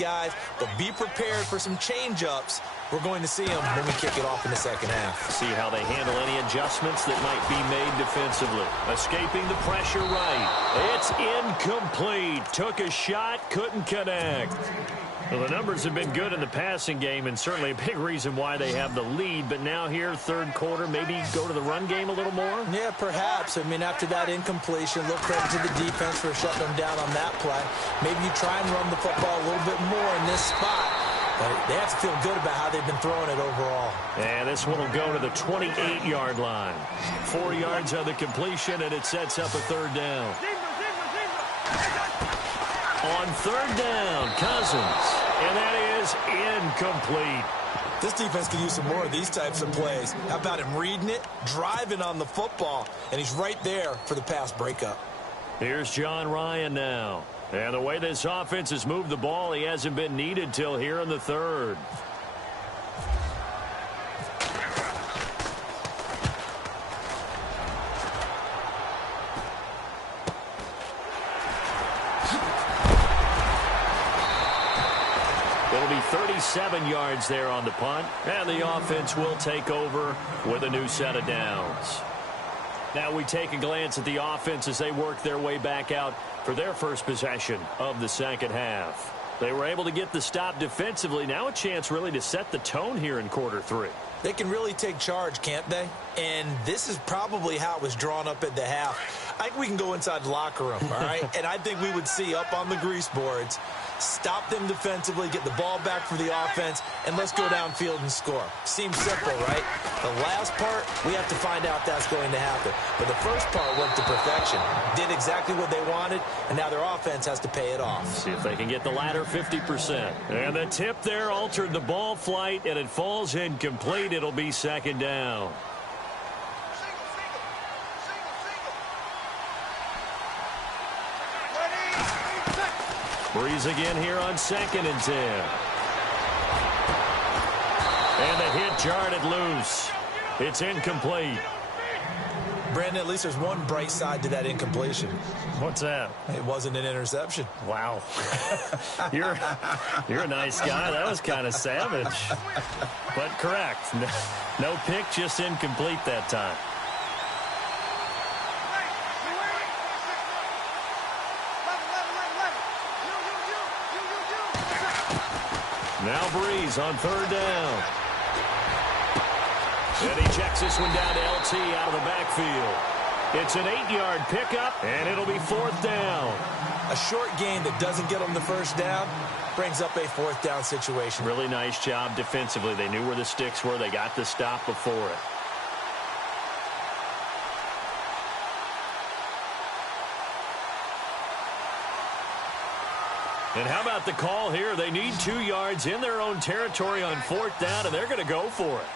guys, but be prepared for some change-ups. We're going to see them when we kick it off in the second half. See how they handle any adjustments that might be made defensively. Escaping the pressure right. It's incomplete. Took a shot, couldn't connect. Well, the numbers have been good in the passing game, and certainly a big reason why they have the lead. But now here, third quarter, maybe go to the run game a little more? Yeah, perhaps. I mean, after that incompletion, a little credit to the defense for shutting them down on that play. Maybe you try and run the football a little bit more in this spot. But they have to feel good about how they've been throwing it overall. And this one will go to the 28-yard line. 4 yards on the completion, and it sets up a third down. On third down, Cousins. And that is incomplete. This defense can use some more of these types of plays. How about him reading it, driving on the football, and he's right there for the pass breakup. Here's John Ryan now. And the way this offense has moved the ball, he hasn't been needed till here in the third. It'll be 37 yards there on the punt, and the offense will take over with a new set of downs. Now we take a glance at the offense as they work their way back out for their first possession of the second half. They were able to get the stop defensively. Now a chance really to set the tone here in quarter three. They can really take charge, can't they? And this is probably how it was drawn up at the half. I think we can go inside the locker room, all right? And I think we would see up on the grease boards, stop them defensively, get the ball back for the offense, and let's go downfield and score. Seems simple, right? The last part, we have to find out if that's going to happen. But the first part went to perfection. Did exactly what they wanted, and now their offense has to pay it off. See if they can get the latter 50%. And the tip there altered the ball flight, and it falls incomplete. It'll be second down. Breeze again here on 2nd and 10. And the hit jarred it loose. It's incomplete. Brandon, at least there's one bright side to that incompletion. What's that? It wasn't an interception. Wow. You're a nice guy. That was kind of savage. But correct. No pick, just incomplete that time. Now Breeze on third down. And he checks this one down to LT out of the backfield. It's an 8-yard pickup, and it'll be fourth down. A short gain that doesn't get them the first down brings up a fourth down situation. Really nice job defensively. They knew where the sticks were. They got the stop before it. And how about the call here? They need 2 yards in their own territory on fourth down, and they're going to go for it.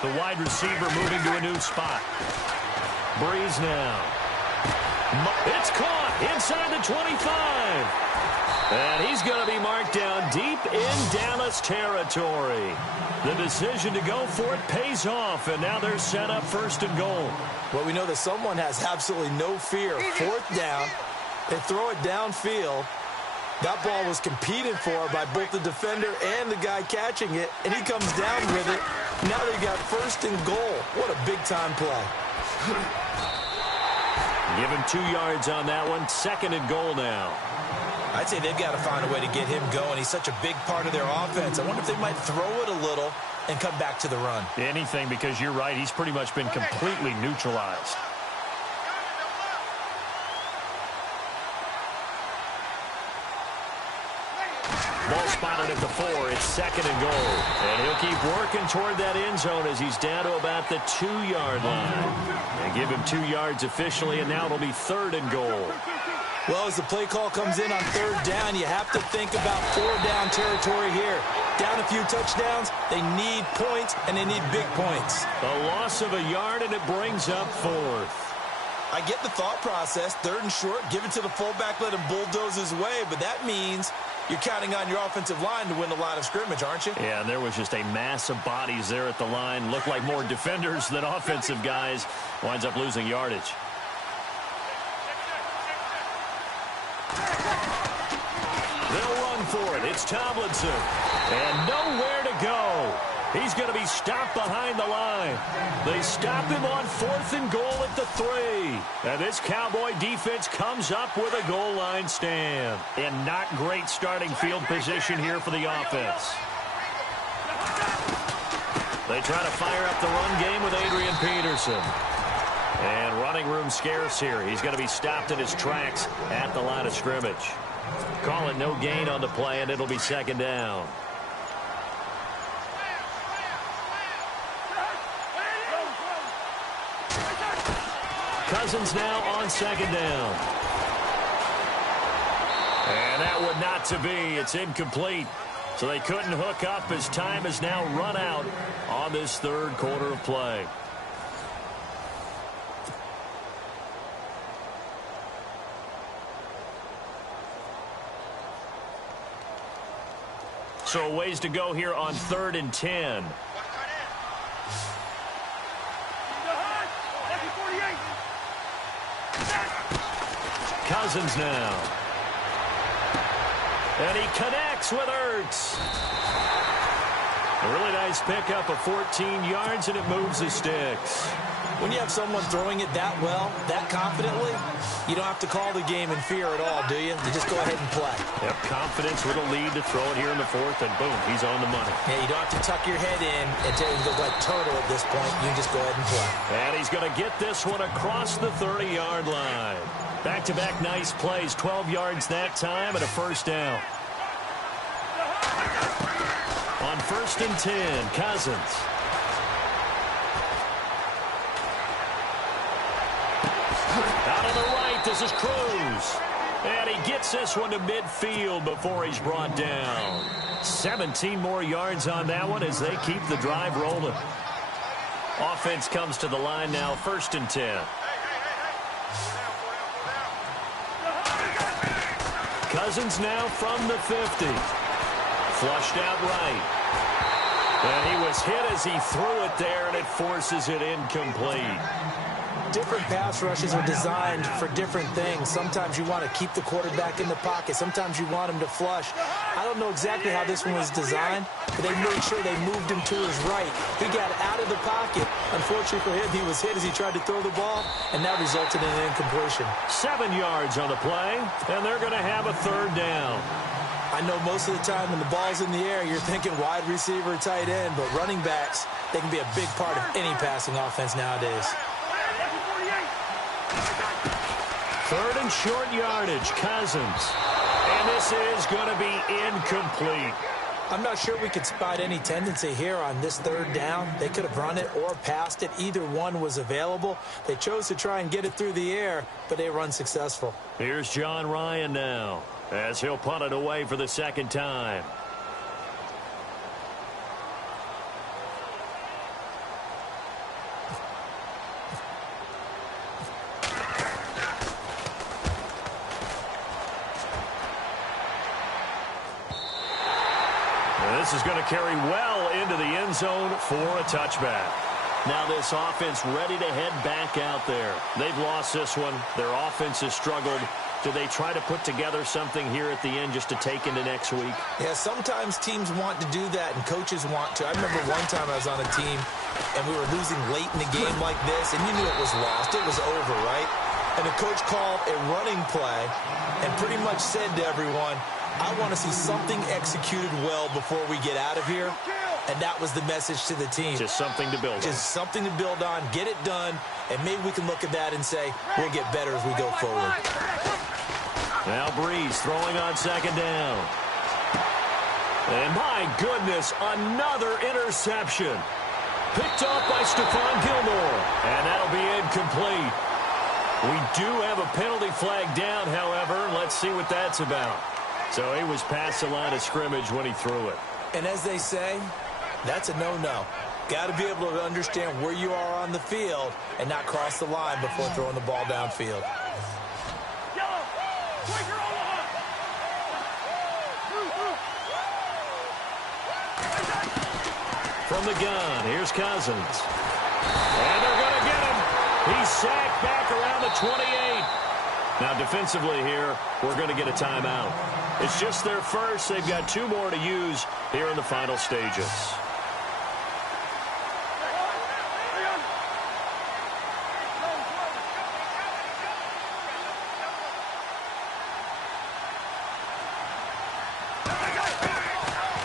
The wide receiver moving to a new spot. Breeze now. It's caught inside the 25. And he's going to be marked down deep in Dallas territory. The decision to go for it pays off, and now they're set up first and goal. Well, we know that someone has absolutely no fear. Fourth down, they throw it downfield. That ball was competed for by both the defender and the guy catching it, and he comes down with it. Now they got first and goal. What a big-time play. Give him 2 yards on that one. Second and goal now. I'd say they've got to find a way to get him going. He's such a big part of their offense. I wonder if they might throw it a little and come back to the run. Anything, because you're right. He's pretty much been completely neutralized. Ball spotted at the 4. It's second and goal. And he'll keep working toward that end zone as he's down to about the 2-yard line. And give him 2 yards officially, and now it'll be third and goal. Well, as the play call comes in on third down, you have to think about 4-down territory here. Down a few touchdowns, they need points, and they need big points. A loss of a yard, and it brings up fourth. I get the thought process. Third and short, give it to the fullback, let him bulldoze his way, but that means you're counting on your offensive line to win the line of scrimmage, aren't you? Yeah, and there was just a mass of bodies there at the line. Looked like more defenders than offensive guys. Winds up losing yardage. They'll run for it. It's Tomlinson. And nowhere to go. He's going to be stopped behind the line. They stop him on 4th and goal at the 3. And this Cowboy defense comes up with a goal line stand. And not great starting field position here for the offense. They try to fire up the run game with Adrian Peterson. And running room scarce here. He's going to be stopped in his tracks at the line of scrimmage. Call it no gain on the play, and it'll be 2nd down. Cousins now on 2nd down. And that would not to be. It's incomplete. So they couldn't hook up as time has now run out on this 3rd quarter of play. So a ways to go here on 3rd and 10. Cousins now. And he connects with Ertz. A really nice pickup of 14 yards, and it moves the sticks. When you have someone throwing it that well, that confidently, you don't have to call the game in fear at all, do you? You just go ahead and play. Yep, confidence with a lead to throw it here in the 4th, and boom, he's on the money. Yeah, you don't have to tuck your head in and look like turtle at this point. You just go ahead and play. And he's going to get this one across the 30-yard line. Back-to-back nice plays, 12 yards that time, and a 1st down. On 1st and 10, Cousins. Out on the right, this is Cruz. And he gets this one to midfield before he's brought down. 17 more yards on that one as they keep the drive rolling. Offense comes to the line now, 1st and 10. Cousins now from the 50. Flushed out right. And he was hit as he threw it there, and it forces it incomplete. Different pass rushes are designed for different things. Sometimes you want to keep the quarterback in the pocket. Sometimes you want him to flush. I don't know exactly how this one was designed, but they made sure they moved him to his right. He got out of the pocket. Unfortunately for him, he was hit as he tried to throw the ball, and that resulted in an incompletion. 7 yards on the play, and they're going to have a 3rd down. I know most of the time when the ball's in the air, you're thinking wide receiver, tight end, but running backs, they can be a big part of any passing offense nowadays. 3rd and short yardage, Cousins. And this is going to be incomplete. I'm not sure we could spot any tendency here on this 3rd down. They could have run it or passed it. Either one was available. They chose to try and get it through the air, but they were unsuccessful. Here's John Ryan now, as he'll punt it away for the 2nd time. This is going to carry well into the end zone for a touchback. Now this offense ready to head back out there. They've lost this one. Their offense has struggled. Do they try to put together something here at the end just to take into next week? Yeah, sometimes teams want to do that, and coaches want to. I remember one time I was on a team, and we were losing late in the game like this, and you knew it was lost. It was over, right? And the coach called a running play and pretty much said to everyone, I want to see something executed well before we get out of here. And that was the message to the team. Just something to build on. Just something to build on, get it done, and maybe we can look at that and say, we'll get better as we go forward. Now Breeze throwing on 2nd down. And my goodness, another interception. Picked off by Stephon Gilmore. And that'll be incomplete. We do have a penalty flag down, however. Let's see what that's about. So he was past the line of scrimmage when he threw it. And as they say, that's a no-no. Got to be able to understand where you are on the field and not cross the line before throwing the ball downfield. From the gun, here's Cousins. And they're going to get him. He's sacked back around the 28. Now, defensively here, we're going to get a timeout. It's just their first. They've got 2 more to use here in the final stages.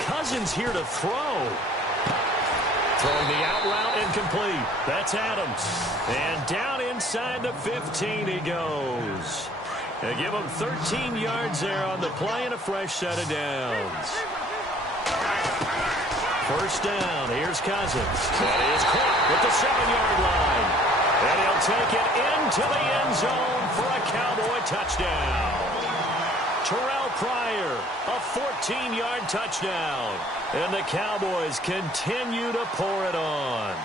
Cousins here to throw. Throwing the out route incomplete. That's Adams. And down inside the 15 he goes. They give him 13 yards there on the play and a fresh set of downs. First down. Here's Cousins. That is caught at the 7-yard line. And he'll take it into the end zone for a Cowboy touchdown. Terrell Pryor, a 14-yard touchdown. And the Cowboys continue to pour it on.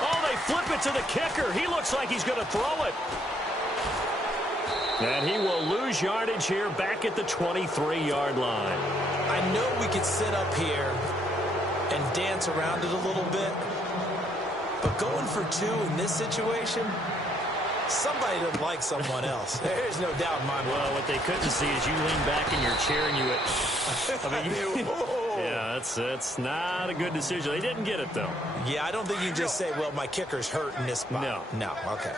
Oh, they flip it to the kicker. He looks like he's going to throw it. And he will lose yardage here back at the 23-yard line. I know we could sit up here and dance around it a little bit, but going for 2 in this situation, somebody doesn't like someone else. There's no doubt in my mind. Well, what they couldn't see is you lean back in your chair and you yeah, that's not a good decision. They didn't get it, though. Yeah, I don't think you can just say, well, my kicker's hurt in this spot. No, okay.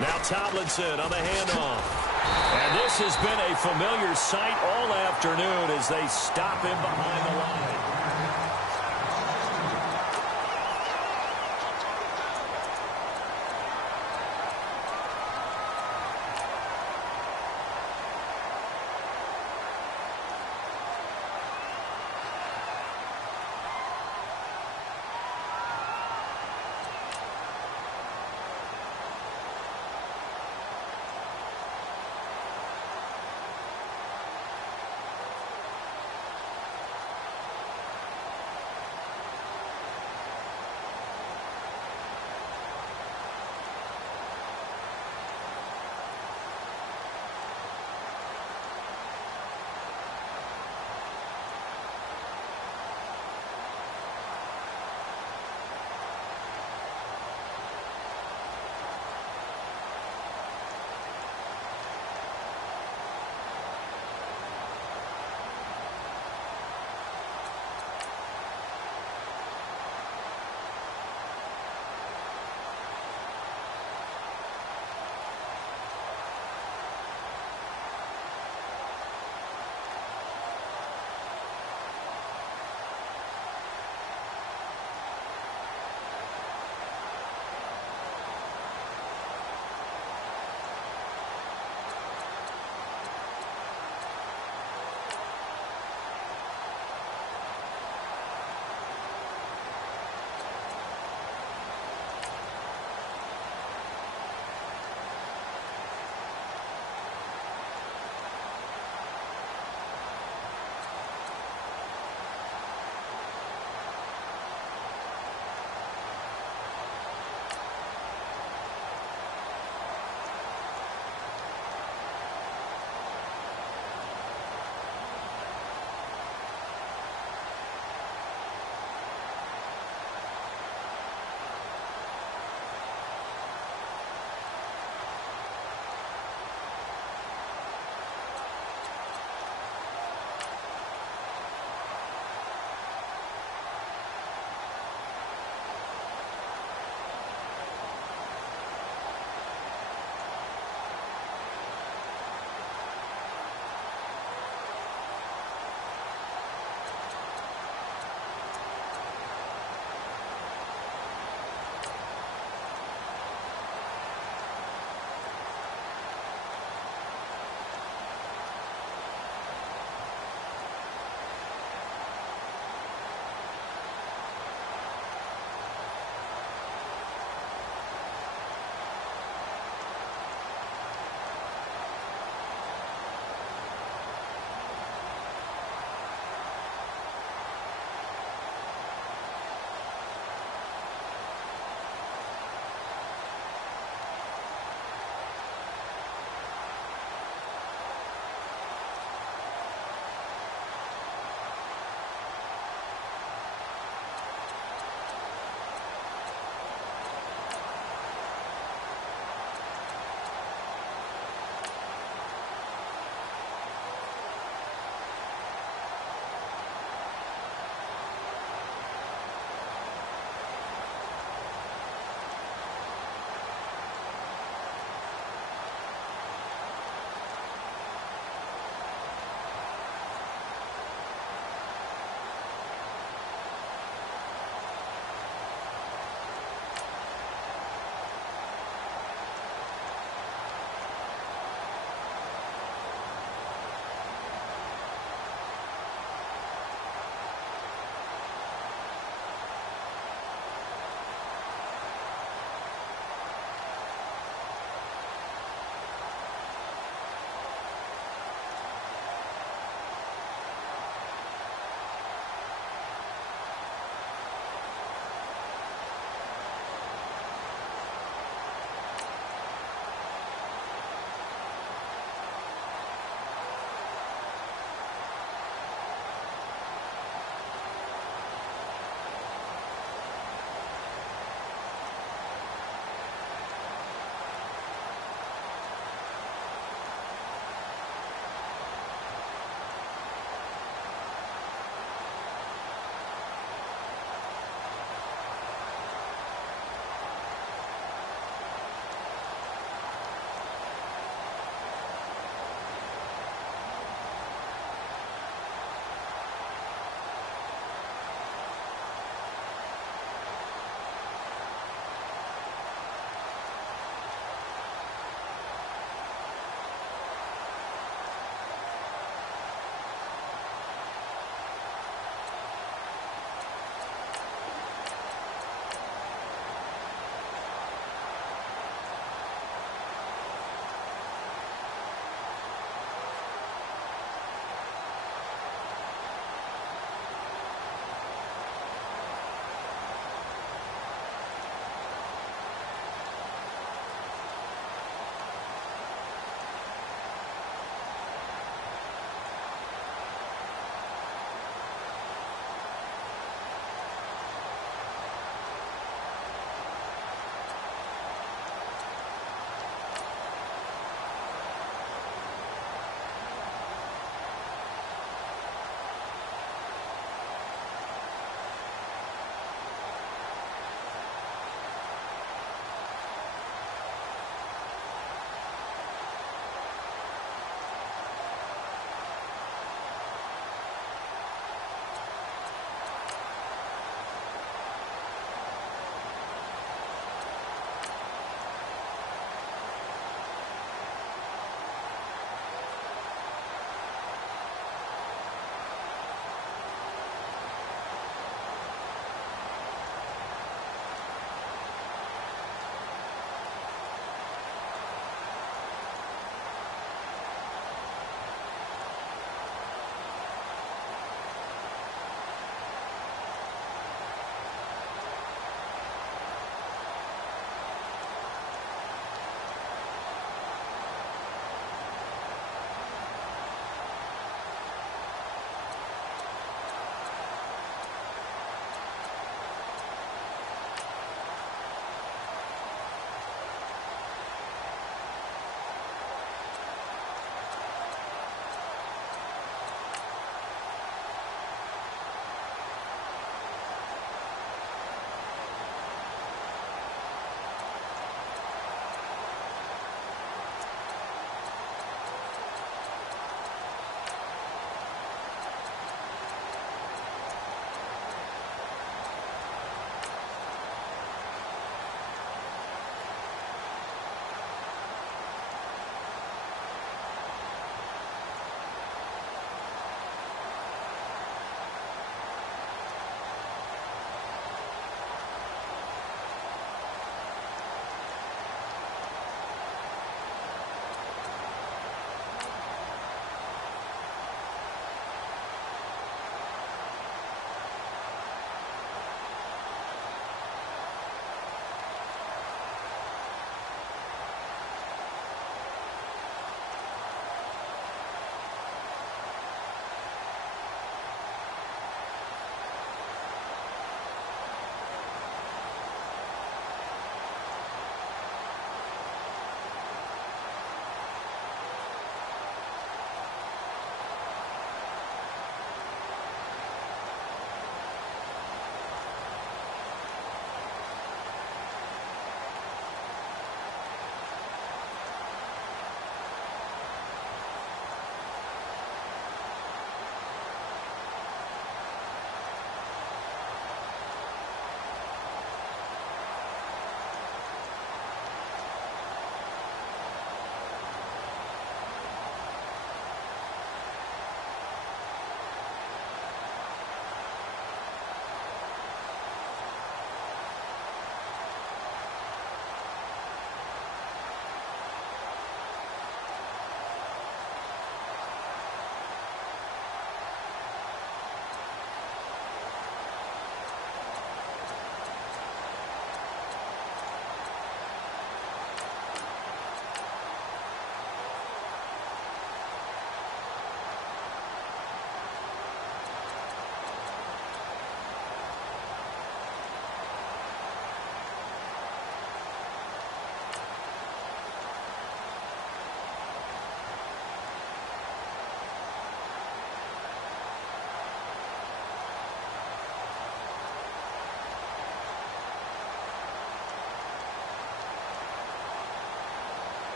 Now Tomlinson on the handoff. And this has been a familiar sight all afternoon as they stop him behind the line.